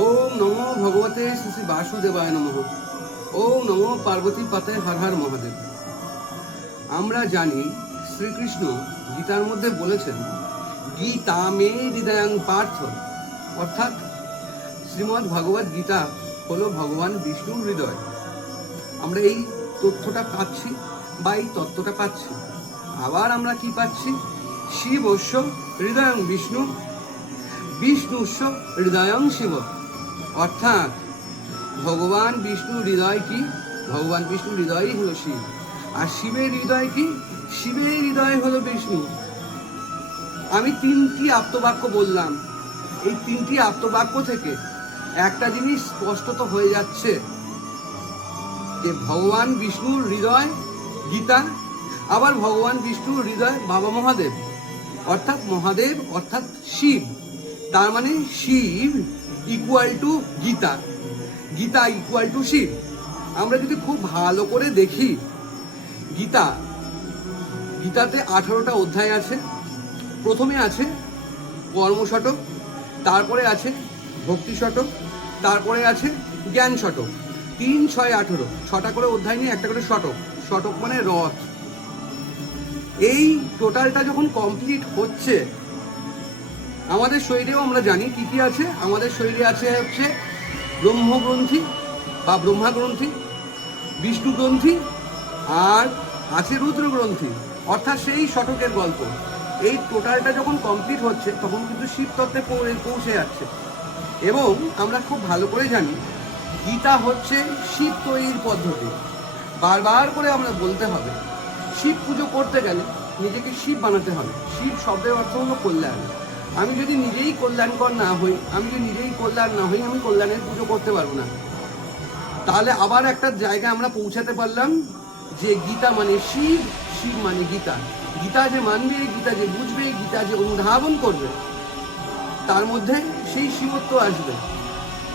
ওম নমো ভগবতে শ্রী বাসুদেবায় নমঃ। ওম নমো পার্বতী পাতে হর হর মহাদেব। আমরা জানি শ্রীকৃষ্ণ গীতার মধ্যে বলেছেন গীতা মে হৃদয়াং পার্থ। অর্থাৎ শ্রীমদ্ ভগবত গীতা হলো ভগবান বিষ্ণুর হৃদয়। আমরা এই তথ্যটা পাচ্ছি বা এই তত্ত্বটা পাচ্ছি। আবার আমরা কি পাচ্ছি? শিব অশ্ব হৃদয়ং বিষ্ণু বিষ্ণুস্ব হৃদয়ং শিব। অর্থাৎ ভগবান বিষ্ণু হৃদয় কি? ভগবান বিষ্ণু হৃদয়ই হলো শিব। আর শিবের হৃদয় কি? শিবের হৃদয় হলো বিষ্ণু। আমি তিনটি আত্মবাক্য বললাম। এই তিনটি আত্মবাক্য থেকে একটা জিনিস স্পষ্টত হয়ে যাচ্ছে যে ভগবান বিষ্ণুর হৃদয় গীতা, আবার ভগবান বিষ্ণুর হৃদয় বাবা মহাদেব। অর্থাৎ মহাদেব, অর্থাৎ শিব। তার মানে Shiva equal to Gita. Gita equal to Shiva আমরা যদি খুব ভালো করে দেখি, গীতা, গীতাতে আঠারোটা অধ্যায় আছে। প্রথমে আছে কর্মশটক তারপরে আছে ভক্তি শটক তারপরে আছে জ্ঞান শটক তিন, ছয়, আঠেরো, ছটা করে অধ্যায় নিয়ে একটা করে শটক শটক মানে রথ। এই টোটালটা যখন কমপ্লিট হচ্ছে আমাদের শরীরেও আমরা জানি, কি কি আছে? আমাদের শরীরে আছে হচ্ছে ব্রহ্মগ্রন্থি বা ব্রহ্মা গ্রন্থি বিষ্ণু গ্রন্থি আর আছে রুদ্র গ্রন্থি অর্থাৎ সেই শতকের গল্প। এই টোটালটা যখন কমপ্লিট হচ্ছে, তখন কিন্তু শিব তত্ত্বে পৌঁছে যাচ্ছে। এবং আমরা খুব ভালো করে জানি, গীতা হচ্ছে শিব তৈরির পদ্ধতি। বারবার করে আমরা বলতে হবে, শিব পুজো করতে গেলে নিজেকে শিব বানাতে হবে। শিব শব্দের অর্থ হলো কল্যাণ। আমি যদি নিজেই কল্যাণকর না হই, আমি যদি নিজেই কল্যাণ না হই, আমি কল্যাণের পুজো করতে পারব না। তাহলে আবার একটা জায়গায় আমরা পৌঁছাতে পারলাম যে গীতা মানে শিব শিব মানে গীতা। গীতা যে মানবে, গীতা যে বুঝবে, গীতা যে অনুধাবন করবে, তার মধ্যে সেই শিবত্ব আসবে।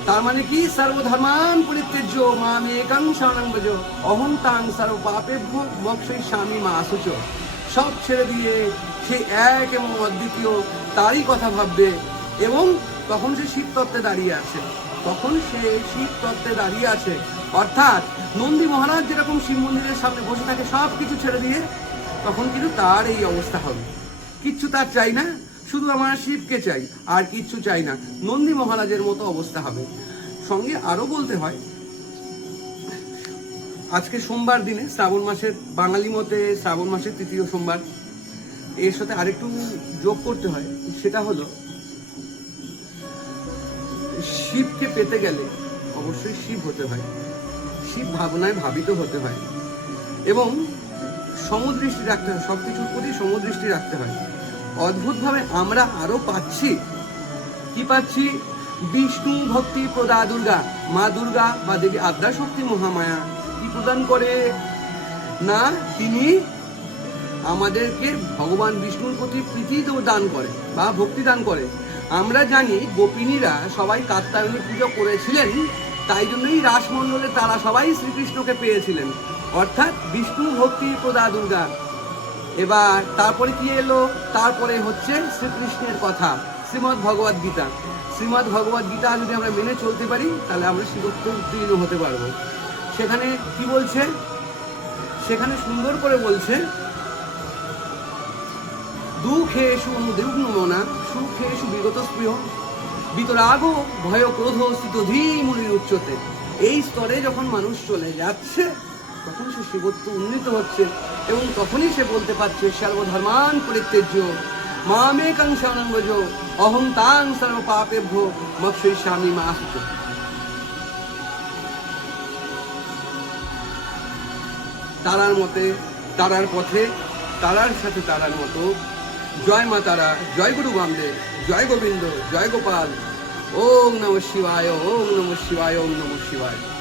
তার মানে কি? সর্বধর্মান পরিত্যজ্য মাম একাং শরণং ভজ। অহং তাং সর্ব পাপেভ্য মক্ষই স্বামী মা আসুচ। সব ছেড়ে দিয়ে সে এক এবং অদ্বিতীয় তারই কথা ভাববে এবং তখন সে শিব তত্ত্বে দাঁড়িয়ে আছে। তখন সে শিব তত্ত্বে দাঁড়িয়ে আছে। অর্থাৎ নন্দী মহারাজ যেরকম শিব মন্দিরের সামনে বসে থাকে সব কিছু ছেড়ে দিয়ে, তখন কিন্তু তার এই অবস্থা হবে। কিচ্ছু তার চাই না, শুধু আমার শিবকে চাই, আর কিচ্ছু চাই না। নন্দী মহারাজের মতো অবস্থা হবে। সঙ্গে আরও বলতে হয়, আজকে সোমবার দিনে শ্রাবণ মাসের, বাঙালি মতে শ্রাবণ মাসের তৃতীয় সোমবার। এর সাথে আরেকটু যোগ করতে হয়, সেটা হলো, শিবকে পেতে গেলে অবশ্যই শিব হতে হয়। শিব ভাবনায় ভাবিত হতে হয়। এবং সমদৃষ্টি রাখতে হয় সব কিছুর প্রতি সমদৃষ্টি রাখতে হয়। অদ্ভুতভাবে আমরা আরও পাচ্ছি। কি পাচ্ছি? বিষ্ণু ভক্তি প্রদা দুর্গা, মা দুর্গা বা দেবী আদ্যা শক্তি মহামায়া। কি প্রদান করে? না, তিনি আমাদেরকে ভগবান বিষ্ণুর প্রতি প্রীতি দান করে, বা ভক্তি দান করে। আমরা জানি গোপিনীরা সবাই কাত্তায়নী পুজো করেছিলেন, তাই জন্যই রাসমণ্ডলে তারা সবাই শ্রীকৃষ্ণকে পেয়েছিলেন। অর্থাৎ বিষ্ণু ভক্তি প্রদা দুর্গা। এবার তারপরে কি এলো? তারপরে হচ্ছে শ্রীকৃষ্ণের কথা, শ্রীমদ্ ভগবদ গীতা। শ্রীমদ্ ভগবদ গীতা যদি আমরা মেনে চলতে পারি, তাহলে আমরা শিবত্ব উত্তীর্ণ হতে পারব। সেখানে কি বলছে? সেখানে সুন্দর করে বলছে দুঃখেষু মনা সুখেষু বিগত স্পৃহ বিতরাগ ভয় ক্রোধ স্থিত ধীমুনির উচ্চতে। এই স্তরে যখন মানুষ চলে যাচ্ছে, তখন সে শিবত্ব উন্নীত হচ্ছে এবং তখনই সে বলতে পারছে, সর্বধর্মান পরিত্যজ্য মামে কাংসানঙ্গজ অহং তাং সর্ব পাপেভ্য মক্ষই স্বামী মা তারার মতে তারার পথে, তারার সাথে তারার মতো জয় মাতারা জয় গুরু বামদেব, জয় গোবিন্দ, জয় গোপাল। ওম নম শিবায়, ওম নম শিবায়, ওম নম শিবায়।